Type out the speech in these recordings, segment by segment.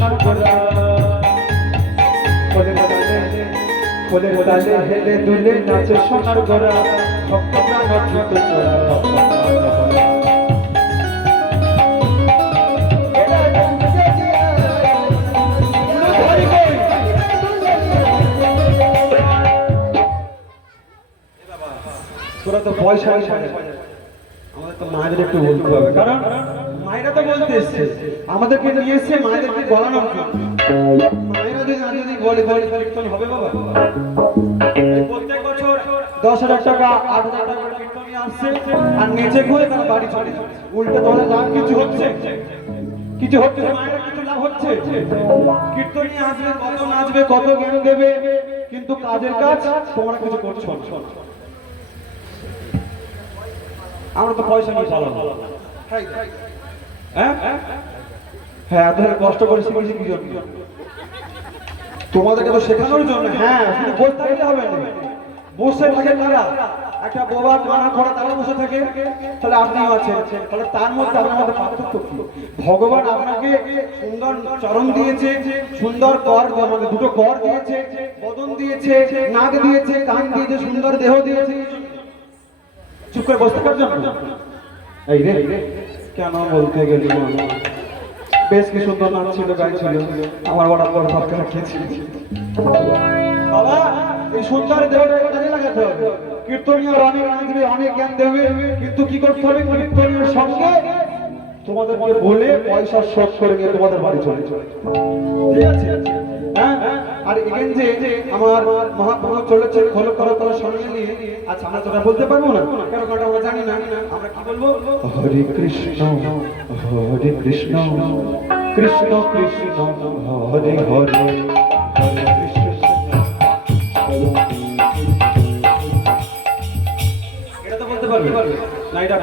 সোনার গোরা কোলের তালে হেলে দুলে নাচে সোনার গোরা ভক্ত প্রাণ অদ্ভুত চোরা ভক্ত তোরা তো পয়সা আমাদের তো মায়েদের একটু বলতে হবে, কারণ মায়েরা তো বলতে এসছে, আমাদেরকে নিয়ে এসছে মায়েদেরকে বলানোর জন্য। মায়েরা যদি বলে কীর্তন হবে বাবা, প্রত্যেক বছর 10,000 টাকা 8,000 টাকা কীর্তনী আসছে আর নেচে ঘুরে তারা বাড়ি চলে যাচ্ছে। উল্টে তোমাদের লাভ কিছু হচ্ছে? কিছু হচ্ছে? মায়েরা কিছু লাভ হচ্ছে? কীর্তনী আসবে, কত নাচবে, কত জ্ঞান দেবে, কিন্তু কাজের কাজ তোমরা কিছু করছো না। আমরা তো পয়সা নিয়ে চালাবো, হ্যাঁ হ্যাঁ, এত কষ্ট করে শিখেছি কি জন্য? তোমাদেরকে তো শেখানোর জন্য। হ্যাঁ, শুধু বসে থাকলে হবে না, বসে থাকে তারা, একটা বোবা কানা করা তারা বসে থাকে, তাহলে আপনিও আছেন, তাহলে তার মধ্যে আপনার মধ্যে পার্থক্য কি? ভগবান আপনাকে সুন্দর চরণ দিয়েছে, সুন্দর কর, মানে দুটো কর দিয়েছে, বদন দিয়েছে, নাক দিয়েছে, কান দিয়েছে, সুন্দর দেহ দিয়েছে, চুপ করে বসে থাকার জন্য? এই রে কেন বলতে গেলি? বেশ কি সুন্দর নাচ ছিল, গাইছিল, আমার বড় বড় ভাবকে রাখিয়েছিল। বাবা, এই সুন্দর দেহটাকে কাজে লাগাতে হবে। কীর্তনীয় অনেক নাচবে, অনেক জ্ঞান দেবে, কিন্তু কি করতে হবে? কীর্তনীয় সঙ্গে তোমাদেরকে বলে পয়সা শোধ করে নিয়ে তোমাদের বাড়ি চলে চলে, ঠিক আছে? হ্যাঁ, আর এখানে যে আমার মহাপ্রভু চলেছে খোলো করো করো সঙ্গে নিয়ে, আচ্ছা আমরা তোরা বলতে পারবো না, কারণ কারণ আমরা জানি না। আমরা কি বলবো? হরে কৃষ্ণ হরে কৃষ্ণ কৃষ্ণ কৃষ্ণ হরে হরে হরে কৃষ্ণ। এটা তো বলতে পারবে না? এটা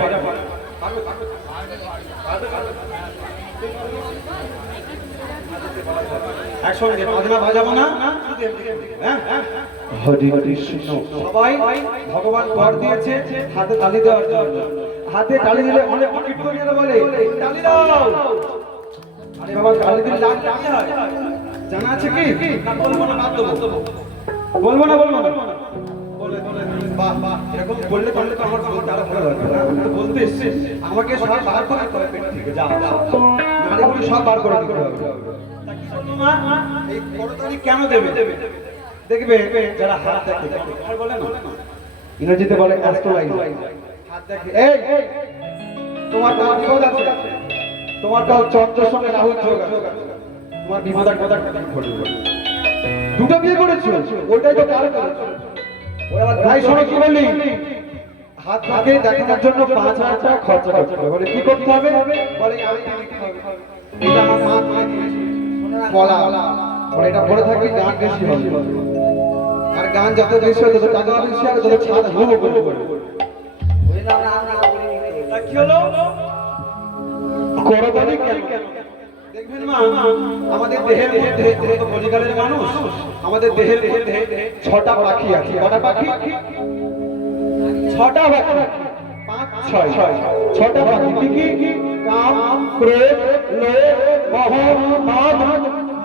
একসঙ্গে বাজনা বাজাবো না? হরে কৃষ্ণ। সবাই ভগবান কর দিয়েছে হাতে তালি দেওয়ার জন্য। হাতে তালি দিলে অনেক কীর্তনীয়রা বলে তালি দাও। আরে বাবা, তালি দিলে লাখ টাকা হয়, জানা আছে কি? বলবো না, বাদ দেবো, বলবো না, বলবো না। বাহ বাহ, এরকম বললে তো আমার বলতে আরো ভালো লাগবে না? আমি তো বলতে এসছি, আমাকে সব বার করে দিতে হবে পেট থেকে, যা নাড়িগুলো সব বার করে দিতে হবে। এই করতালি কেন দেবে? দেখবে যারা হাত দেখে বলে না, ইংরেজিতে বলে অ্যাস্ট্রোলাইজ, হাত দেখে। এই তোমার কাল বিপদ আছে, তোমার কাল চন্দ্রের সঙ্গে রাহুর যোগ আছে, তোমার বিপদ ঘটবে। দুটো বিয়ে করেছো, ওইটাই তো কারণ। ওই আবার ভাই শোনো কি বললি, হাত থাকে দেখানোর জন্য 5,000 টাকা খরচা করতে হবে। বলে কি করতে হবে? বলে এটা আমার মা বলা, বলে এটা পরে থাকবে গান বেশি হবে, আর গান যত বেশি হবে তত টাকা বেশি হবে, তত ছাদ হবো করবে। কি হলো? করতালি কেন? দেখবেন মা, আমাদের দেহের মধ্যে তো কলিকালের মানুষ, আমাদের দেহের মধ্যে 6টা পাখি আছে। কটা পাখি? 6টা পাখি, 5 6 6টা পাখি। কি কি? কাম, ক্রোধ, লোভ, মোহ, মাদ,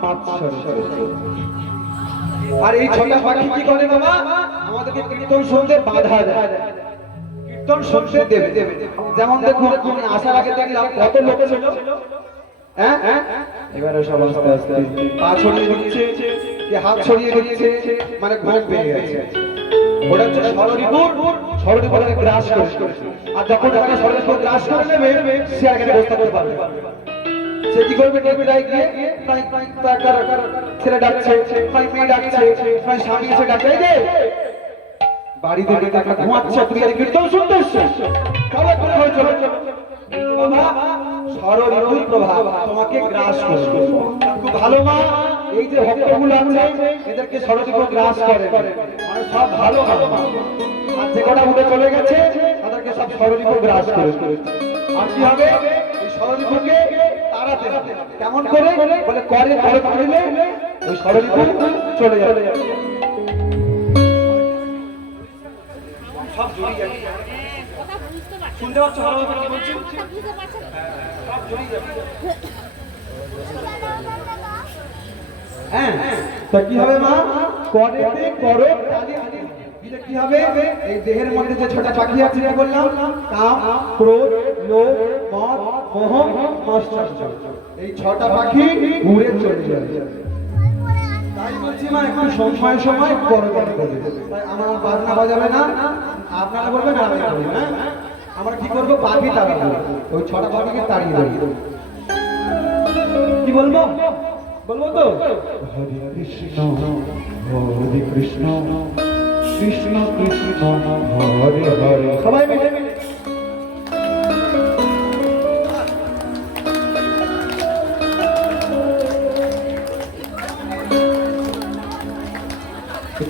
মাৎসর্য। আর এই 6টা পাখি কি করে বাবা? আমাদেরকে কীর্তন শুনতে বাধা দেয়, কীর্তন শুনতে দেবে। যেমন দেখুন, আমি আসার আগে দেখলাম কত লোক ছিল, হ্যাঁ, এবারে সব আস্তে আস্তে পা ছড়িয়ে দিচ্ছে, কি হাত ছড়িয়ে দিচ্ছে, মানে ঘুম পেয়ে গেছে। ওটা হচ্ছে ষড়রিপুর গ্রাস করে। আর যখন তাকে ষড়রিপুর গ্রাস করে নেবে, সে আর এখানে বসে থাকতে পারবে। সে কি করবে? টেবিলায় গিয়ে ছেলে ডাকছে, মেয়ে ডাকছে, স্বামী এসে ডাকছে, এই যে বাড়িতে একটা ঘুমাচ্ছে, তুমি কীর্তন শুনতে এসছো, চলো চলো চলো। বাবা, ষড়রিপুর প্রভাব তোমাকে গ্রাস করবে। খুব ভালো মা, এই যে ভক্তগুলো আছে এদেরকে ষড়রিপুর গ্রাস করে, মানে সব ভালো ভালো মা। আর যে কটা উঠে চলে গেছে তাদেরকে সব ষড়রিপুর গ্রাস করে। আর কি হবে? এই ষড়রিপুরকে তাড়াতে হবে। কেমন করে? বলে করে করে তুললে ওই ষড়রিপুর চলে যাবে। সব জড়িয়ে যাবে, শুনতে পাচ্ছ ভালো কথা বলছি? সব জড়িয়ে যাবে। হ্যাঁ তো কি হবে মা করেতে করো তালি দিলে কি হবে এই দেহের মধ্যে যে ছটা পাখি আছে কি বললাম কাম ক্রোধ লোভ মদ মোহ মাশ্চর্য এই ছটা পাখি উড়ে চলে যাবে তাই বলছি মা একটু সময় সময় করো করবে তাই আমার বাজনা বাজাবে না আপনারা বলবেন আর আমি বলবো না আমরা কি করবো পাখি তাড়াবো ওই ছটা পাখিকে তাড়িয়ে দেবো কি বলবো বলবো তো হরে কৃষ্ণ কৃষ্ণ কৃষ্ণ হরে হরে সবাই মিলে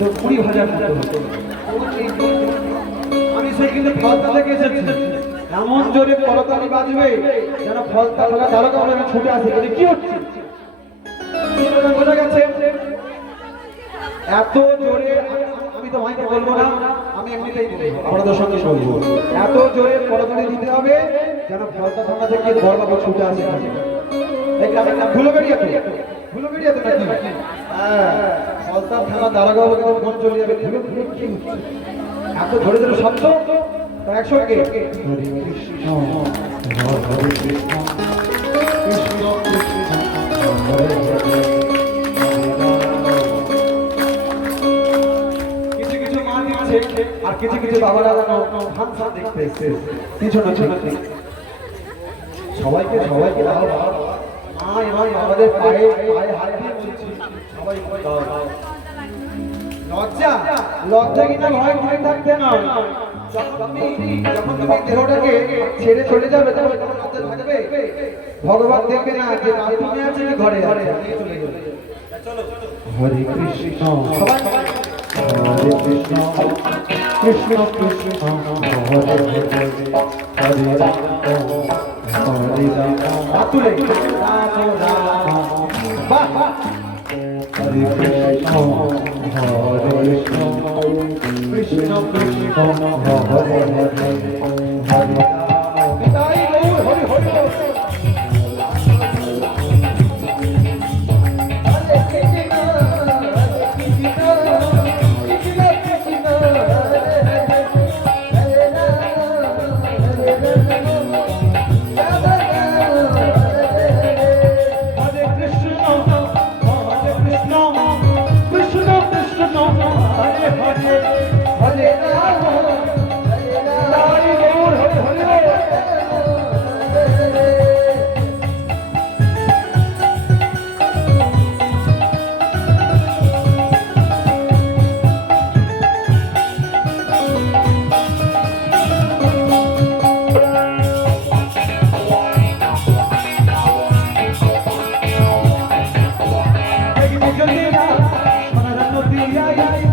তো 20,000 আমি সেই কিন্তু ফলতা থেকে এসেছি এমন জোরে করতালি বাজবে যেন ফলতা থাকা তারকা বলে ছুটে আসে কি হচ্ছে বোঝা গেছে এত জোরে আমি তো ভাইকে বলবো না আমি এমনিতেই বলবো আপনাদের সঙ্গে বলবো এত জোরে করতালি দিতে হবে যেন ফলতা থাকা থেকে বড়বাবু ছুটে আসে ভুলো বেরিয়ে তো নাকি হ্যাঁ ফলতা থানা দাঁড়াগাবো কিন্তু ফোন চলে যাবে ধুলো ধুলো কি হচ্ছে এত ধরে ধরে শব্দ একসঙ্গে হরে কৃষ্ণ হরে কৃষ্ণ কৃষ্ণ কৃষ্ণ হরে হরে কিছু কিছু মা দিচ্ছে আর কিছু কিছু বাবারা ফাংশন দেখতে এসছে পিছনে সবাইকে দাও মা এবং আমাদের পায়ে হাত দিয়ে বলছি সবাই দাও লজ্জা কিনা ভয় ভয় থাকতে না যখন তুমি দেহটাকে ছেড়ে চলে যাবে তখন লজ্জা থাকবে ভগবান দেখবে না যে বাথরুমে আছে কি ঘরে আছে চলে যাবে হরে কৃষ্ণ সবাই হরে কৃষ্ণ কৃষ্ণ কৃষ্ণ হরে হরে হরে রাম হরে রাম আতুলে রাম রাম বাহ হরে কৃষ্ণ হরে কৃষ্ণ কৃষ্ণ কৃষ্ণ হরে হরে হরে নিতাই গৌর হরি হরি Sonar